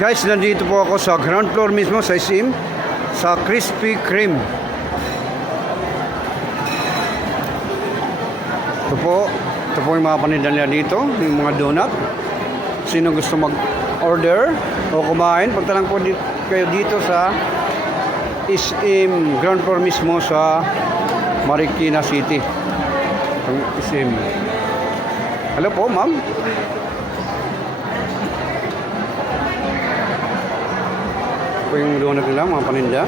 Guys, nandito po ako sa ground floor mismo sa SM, sa Krispy Kreme. Ito po yung mga paninda nila dito, yung mga donut. Sino gusto mag-order o kumain, punta lang po kayo dito sa SM, ground floor mismo sa Marikina City. Ang SM. Hello po, ma'am. Ito yung donut nila, mga paninda.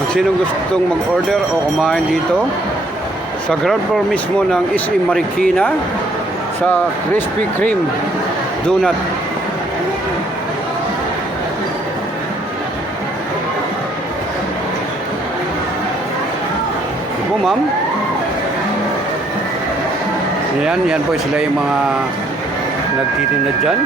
Kung sino gustong mag-order o kumain dito sa ground floor mismo ng SM Marikina sa Krispy Kreme donut. Ito po, ma'am. Yan po sila yung mga nagtitinda dyan.